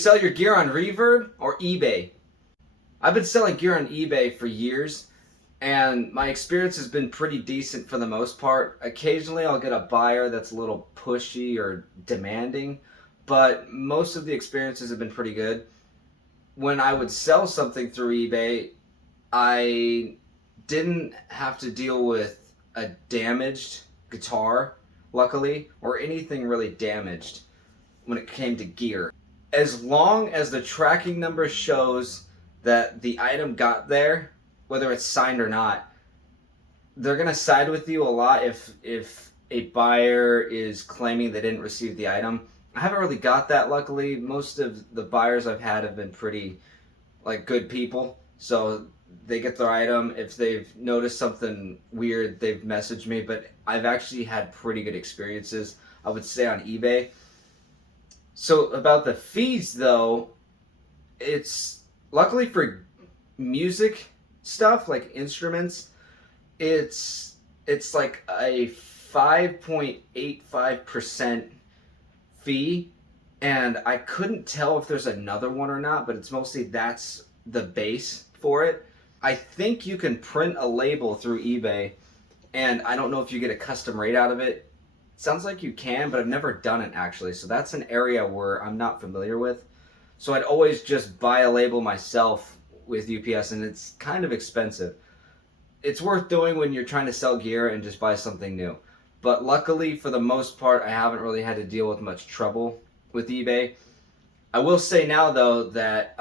sell your gear on Reverb or eBay? I've been selling gear on eBay for years, and my experience has been pretty decent for the most part. Occasionally I'll get a buyer that's a little pushy or demanding, but most of the experiences have been pretty good. When I would sell something through eBay, I didn't have to deal with a damaged guitar, luckily, or anything really damaged when it came to gear. As long as the tracking number shows that the item got there, whether it's signed or not, they're going to side with you a lot if a buyer is claiming they didn't receive the item. I haven't really got that, luckily. Most of the buyers I've had have been pretty good people, so they get their item. If they've noticed something weird, they've messaged me, but I've actually had pretty good experiences, I would say, on eBay. So about the fees, though, it's luckily for music stuff like instruments, it's like a 5.85% fee, and I couldn't tell if there's another one or not, but it's mostly that's the base for it. I think you can print a label through eBay, and I don't know if you get a custom rate out of it. Sounds like you can, but I've never done it actually, so that's an area where I'm not familiar with. So I'd always just buy a label myself with UPS, and it's kind of expensive. It's worth doing when you're trying to sell gear and just buy something new. But luckily, for the most part, I haven't really had to deal with much trouble with eBay. I will say now, though, that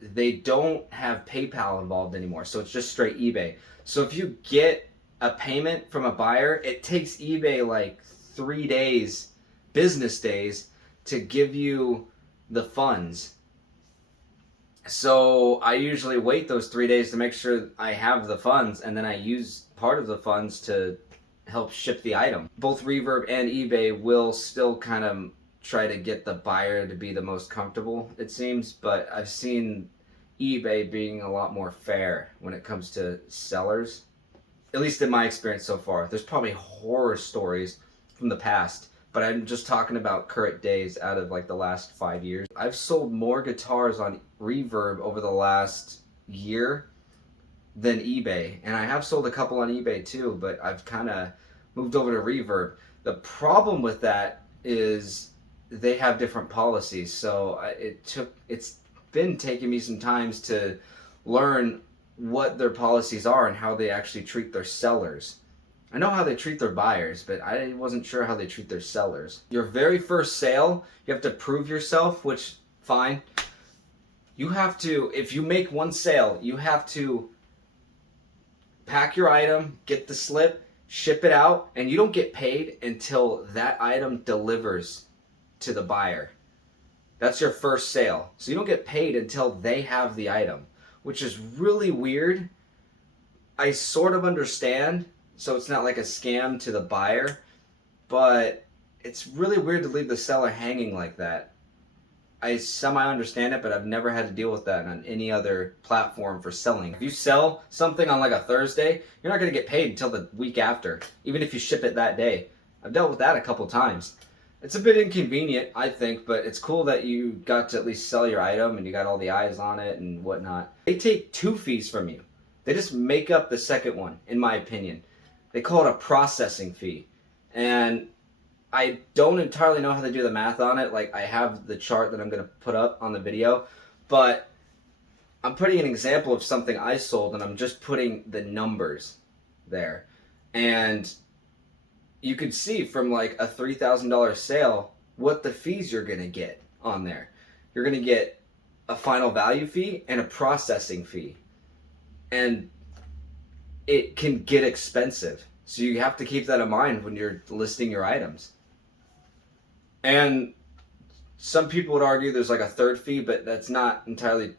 they don't have PayPal involved anymore, so it's just straight eBay. So if you get a payment from a buyer, it takes eBay like 3 days, business days, to give you the funds. So I usually wait those 3 days to make sure I have the funds, and then I use part of the funds to help ship the item. Both Reverb and eBay will still kind of try to get the buyer to be the most comfortable, it seems, but I've seen eBay being a lot more fair when it comes to sellers, at least in my experience so far. There's probably horror stories from the past, but I'm just talking about current days out of like the last 5 years. I've sold more guitars on Reverb over the last year than eBay, and I have sold a couple on eBay too, but I've kind of moved over to Reverb. The problem with that is they have different policies, so it's been taking me some times to learn what their policies are and how they actually treat their sellers. I know how they treat their buyers, but I wasn't sure how they treat their sellers. Your very first sale, you have to prove yourself, which, fine. You have to, if you make one sale, you have to pack your item, get the slip, ship it out, and you don't get paid until that item delivers to the buyer. That's your first sale. So you don't get paid until they have the item, which is really weird. I sort of understand, so it's not like a scam to the buyer, but it's really weird to leave the seller hanging like that. I semi-understand it, but I've never had to deal with that on any other platform for selling. If you sell something on like a Thursday, you're not going to get paid until the week after, even if you ship it that day. I've dealt with that a couple times. It's a bit inconvenient, I think, but it's cool that you got to at least sell your item and you got all the eyes on it and whatnot. They take 2 fees from you. They just make up the second one, in my opinion. They call it a processing fee. And I don't entirely know how to do the math on it. Like, I have the chart that I'm going to put up on the video, but I'm putting an example of something I sold, and I'm just putting the numbers there. And you could see from like a $3,000 sale what the fees you're going to get on there. You're going to get a final value fee and a processing fee. And it can get expensive. So you have to keep that in mind when you're listing your items. And some people would argue there's like a third fee, but that's not entirely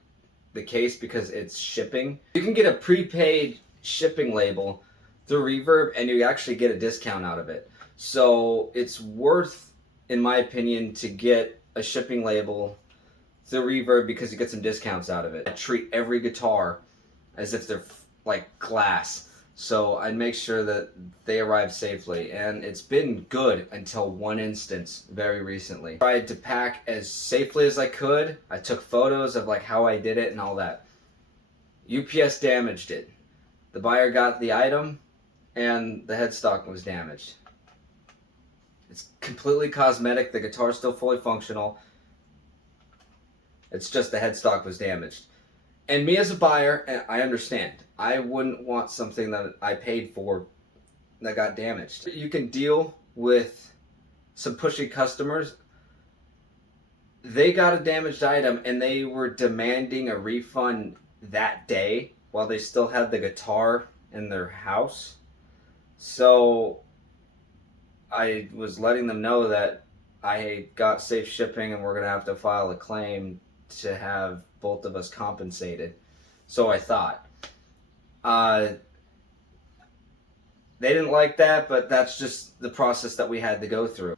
the case because it's shipping. You can get a prepaid shipping label through Reverb, and you actually get a discount out of it. So it's worth, in my opinion, to get a shipping label through Reverb because you get some discounts out of it. I treat every guitar as if they're like glass. So I'd make sure that they arrive safely. And it's been good until one instance very recently. I tried to pack as safely as I could. I took photos of like how I did it and all that. UPS damaged it. The buyer got the item and the headstock was damaged. It's completely cosmetic. The guitar's still fully functional. It's just the headstock was damaged. And me as a buyer, I understand. I wouldn't want something that I paid for that got damaged. You can deal with some pushy customers. They got a damaged item and they were demanding a refund that day while they still had the guitar in their house. So I was letting them know that I got safe shipping and we're going to have to file a claim to have both of us compensated. So I thought. They didn't like that, but that's just the process that we had to go through.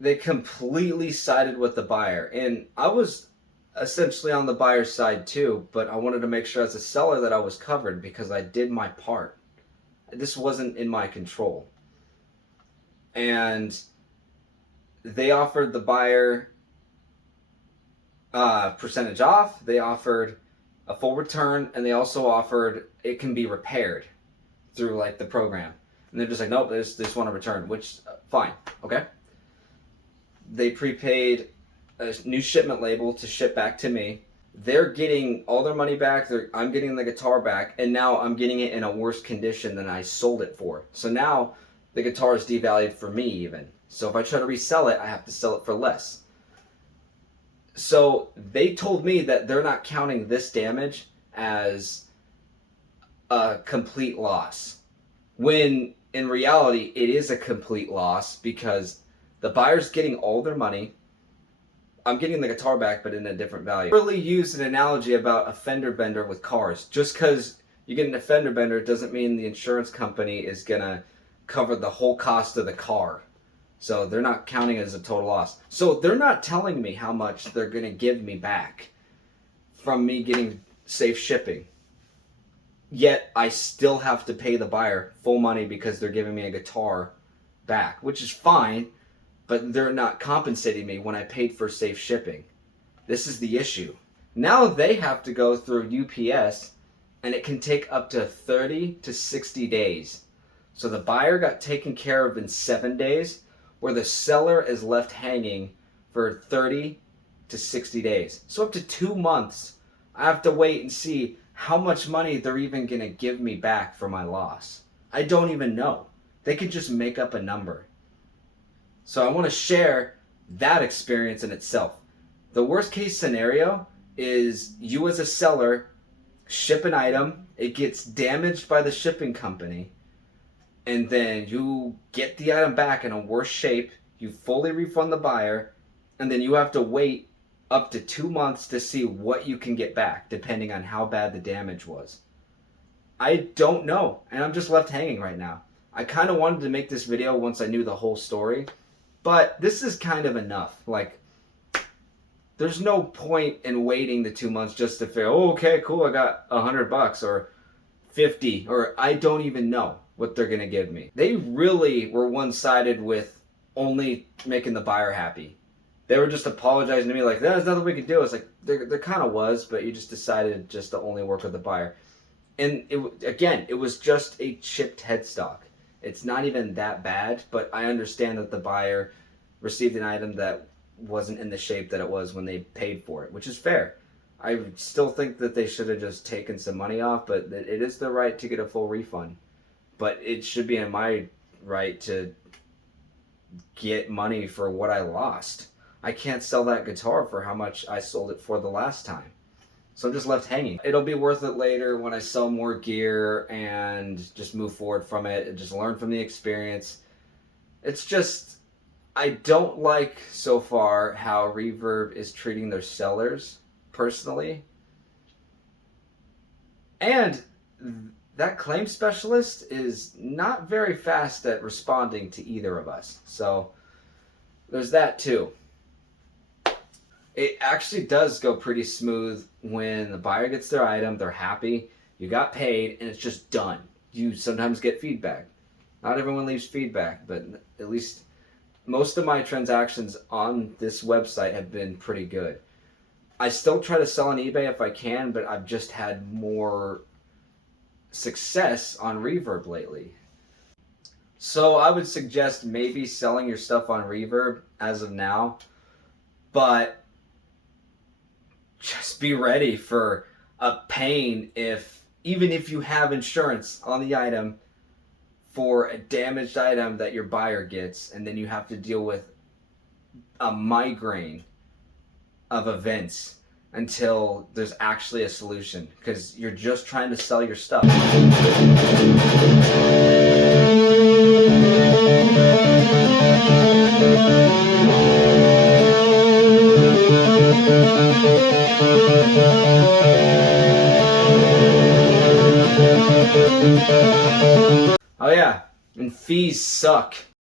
They completely sided with the buyer, and I was essentially on the buyer's side too, but I wanted to make sure as a seller that I was covered because I did my part. This wasn't in my control. And they offered the buyer percentage off, they offered a full return, and they also offered it can be repaired through like the program. And they're just like, nope, they just want a return, which fine, okay. They prepaid a new shipment label to ship back to me. They're getting all their money back. I'm getting the guitar back, and now I'm getting it in a worse condition than I sold it for. So now the guitar is devalued for me even. So if I try to resell it, I have to sell it for less. So they told me that they're not counting this damage as a complete loss, when in reality it is a complete loss because the buyer's getting all their money. I'm getting the guitar back, but in a different value. I really used an analogy about a fender bender with cars. Just because you get a fender bender doesn't mean the insurance company is going to cover the whole cost of the car. So they're not counting it as a total loss. So they're not telling me how much they're going to give me back from me getting safe shipping. Yet I still have to pay the buyer full money because they're giving me a guitar back, which is fine, but they're not compensating me when I paid for safe shipping. This is the issue. Now they have to go through UPS, and it can take up to 30 to 60 days. So the buyer got taken care of in 7 days, where the seller is left hanging for 30 to 60 days. So up to 2 months, I have to wait and see how much money they're even going to give me back for my loss. I don't even know. They could just make up a number. So I want to share that experience in itself. The worst case scenario is you as a seller ship an item, it gets damaged by the shipping company, and then you get the item back in a worse shape, you fully refund the buyer, and then you have to wait up to 2 months to see what you can get back, depending on how bad the damage was. I don't know, and I'm just left hanging right now. I kind of wanted to make this video once I knew the whole story, but this is kind of enough. Like, there's no point in waiting the 2 months just to figure, oh, okay, cool, I got $100 or 50, or I don't even know what they're going to give me. They really were one-sided with only making the buyer happy. They were just apologizing to me like, there's nothing we can do. It's like, there kind of was, but you just decided just to only work with the buyer. And it was just a chipped headstock. It's not even that bad, but I understand that the buyer received an item that wasn't in the shape that it was when they paid for it, which is fair. I still think that they should have just taken some money off, but it is their right to get a full refund. But it should be in my right to get money for what I lost. I can't sell that guitar for how much I sold it for the last time. So I'm just left hanging. It'll be worth it later when I sell more gear and just move forward from it and just learn from the experience. It's just, I don't like so far how Reverb is treating their sellers personally. And that claim specialist is not very fast at responding to either of us. So there's that too. It actually does go pretty smooth when the buyer gets their item, they're happy, you got paid, and it's just done. you sometimes get feedback. Not everyone leaves feedback, but at least most of my transactions on this website have been pretty good. I still try to sell on eBay if I can, but I've just had more success on Reverb lately. So I would suggest maybe selling your stuff on Reverb as of now, but just be ready for a pain even if you have insurance on the item for a damaged item that your buyer gets, and then you have to deal with a migraine of events until there's actually a solution, because you're just trying to sell your stuff. Oh yeah, and fees suck.